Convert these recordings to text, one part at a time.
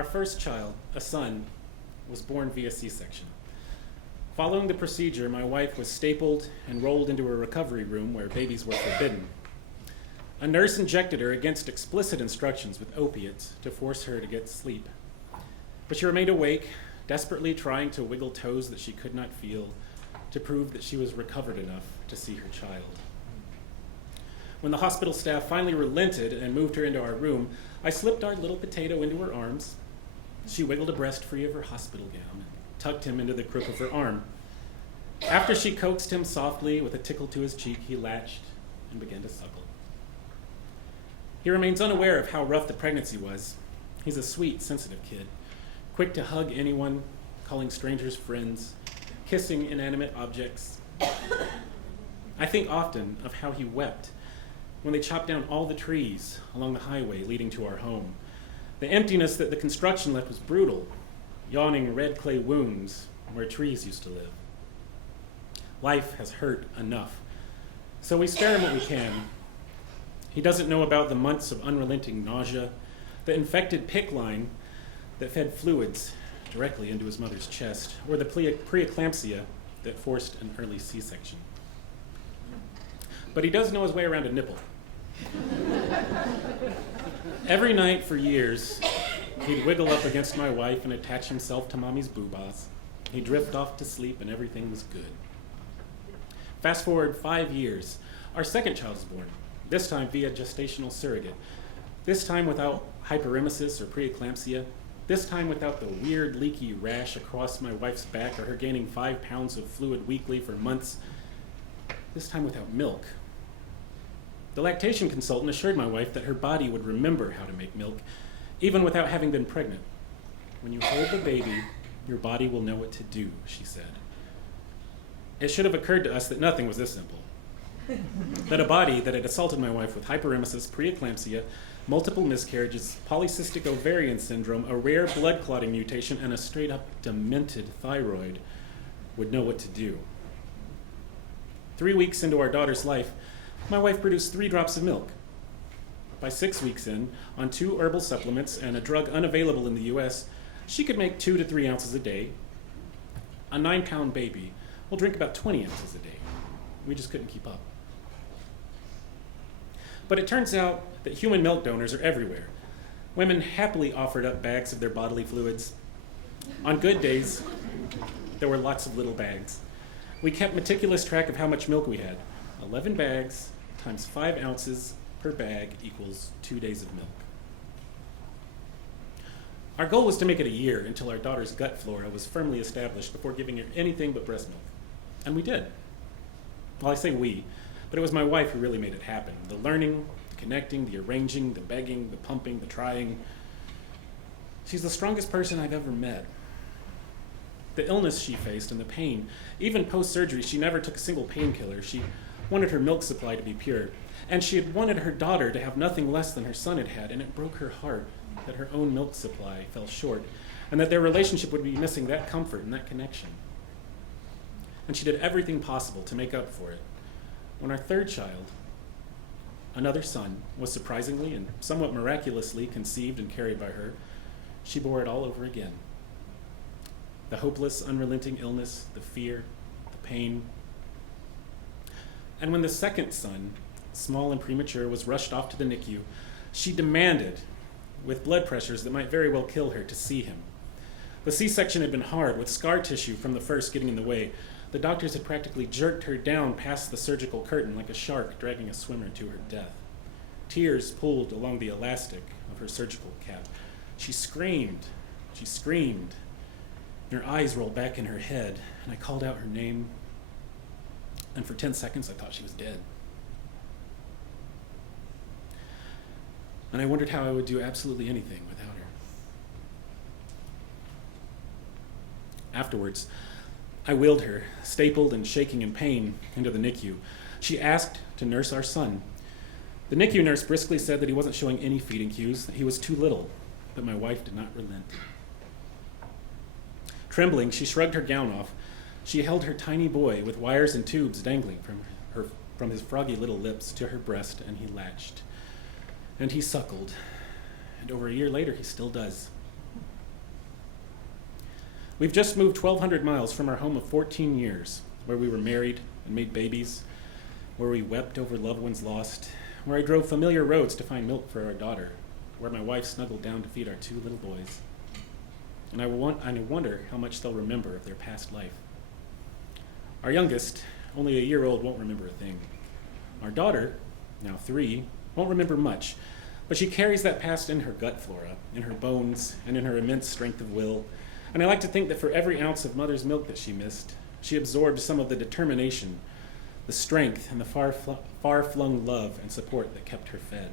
Our first child, a son, was born via C-section. Following the procedure, my wife was stapled and rolled into a recovery room where babies were forbidden. A nurse injected her against explicit instructions with opiates to force her to get sleep. But she remained awake, desperately trying to wiggle toes that she could not feel to prove that she was recovered enough to see her child. When the hospital staff finally relented and moved her into our room, I slipped our little potato into her arms. She wiggled a breast free of her hospital gown and tucked him into the crook of her arm. After she coaxed him softly with a tickle to his cheek, he latched and began to suckle. He remains unaware of how rough the pregnancy was. He's a sweet, sensitive kid, quick to hug anyone, calling strangers friends, kissing inanimate objects. I think often of how he wept when they chopped down all the trees along the highway leading to our home. The emptiness that the construction left was brutal, yawning red clay wounds where trees used to live. Life has hurt enough, so we spare him what we can. He doesn't know about the months of unrelenting nausea, the infected PICC line that fed fluids directly into his mother's chest, or the preeclampsia that forced an early C-section. But he does know his way around a nipple. Every night for years, he'd wiggle up against my wife and attach himself to mommy's boobas. He'd drift off to sleep and everything was good. Fast forward 5 years, our second child is born, this time via gestational surrogate, this time without hyperemesis or preeclampsia, this time without the weird leaky rash across my wife's back or her gaining 5 pounds of fluid weekly for months, this time without milk. The lactation consultant assured my wife that her body would remember how to make milk, even without having been pregnant. When you hold the baby, your body will know what to do, she said. It should have occurred to us that nothing was this simple. That a body that had assaulted my wife with hyperemesis, preeclampsia, multiple miscarriages, polycystic ovarian syndrome, a rare blood clotting mutation, and a straight-up demented thyroid would know what to do. 3 weeks into our daughter's life, my wife produced 3 drops of milk. By 6 weeks in, on 2 herbal supplements and a drug unavailable in the US, she could make 2 to 3 ounces a day. A 9-pound baby will drink about 20 ounces a day. We just couldn't keep up. But it turns out that human milk donors are everywhere. Women happily offered up bags of their bodily fluids. On good days, there were lots of little bags. We kept meticulous track of how much milk we had. 11 bags times 5 ounces per bag equals 2 days of milk. Our goal was to make it a year until our daughter's gut flora was firmly established before giving her anything but breast milk. And we did. Well, I say we, but it was my wife who really made it happen. The learning, the connecting, the arranging, the begging, the pumping, the trying. She's the strongest person I've ever met. The illness she faced and the pain, even post-surgery, she never took a single painkiller. She wanted her milk supply to be pure. And she had wanted her daughter to have nothing less than her son had had, and it broke her heart that her own milk supply fell short, and that their relationship would be missing that comfort and that connection. And she did everything possible to make up for it. When our third child, another son, was surprisingly and somewhat miraculously conceived and carried by her, she bore it all over again. The hopeless, unrelenting illness, the fear, the pain. And when the second son, small and premature, was rushed off to the NICU, she demanded, with blood pressures that might very well kill her, to see him. The C-section had been hard, with scar tissue from the first getting in the way. The doctors had practically jerked her down past the surgical curtain like a shark dragging a swimmer to her death. Tears pulled along the elastic of her surgical cap. She screamed, and her eyes rolled back in her head, and I called out her name, and for 10 seconds I thought she was dead. And I wondered how I would do absolutely anything without her. Afterwards, I wheeled her, stapled and shaking in pain, into the NICU. She asked to nurse our son. The NICU nurse briskly said that he wasn't showing any feeding cues, that he was too little, but my wife did not relent. Trembling, she shrugged her gown off. She held her tiny boy with wires and tubes dangling from his froggy little lips to her breast, and he latched. And he suckled, and over a year later, he still does. We've just moved 1,200 miles from our home of 14 years, where we were married and made babies, where we wept over loved ones lost, where I drove familiar roads to find milk for our daughter, where my wife snuggled down to feed our 2 little boys. And I wonder how much they'll remember of their past life. Our youngest, only a year old, won't remember a thing. Our daughter, now 3, won't remember much, but she carries that past in her gut flora, in her bones, and in her immense strength of will. And I like to think that for every ounce of mother's milk that she missed, she absorbed some of the determination, the strength, and the far-flung love and support that kept her fed.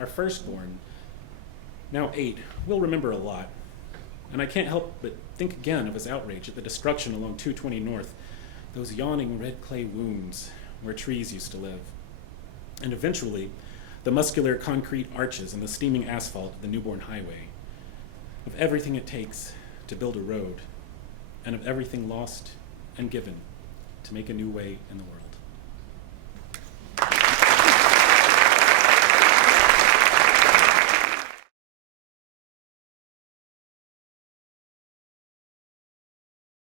Our firstborn, now 8, will remember a lot. And I can't help but think again of his outrage at the destruction along 220 North, those yawning red clay wounds where trees used to live. And eventually, the muscular concrete arches and the steaming asphalt of the newborn highway, of everything it takes to build a road, and of everything lost and given to make a new way in the world.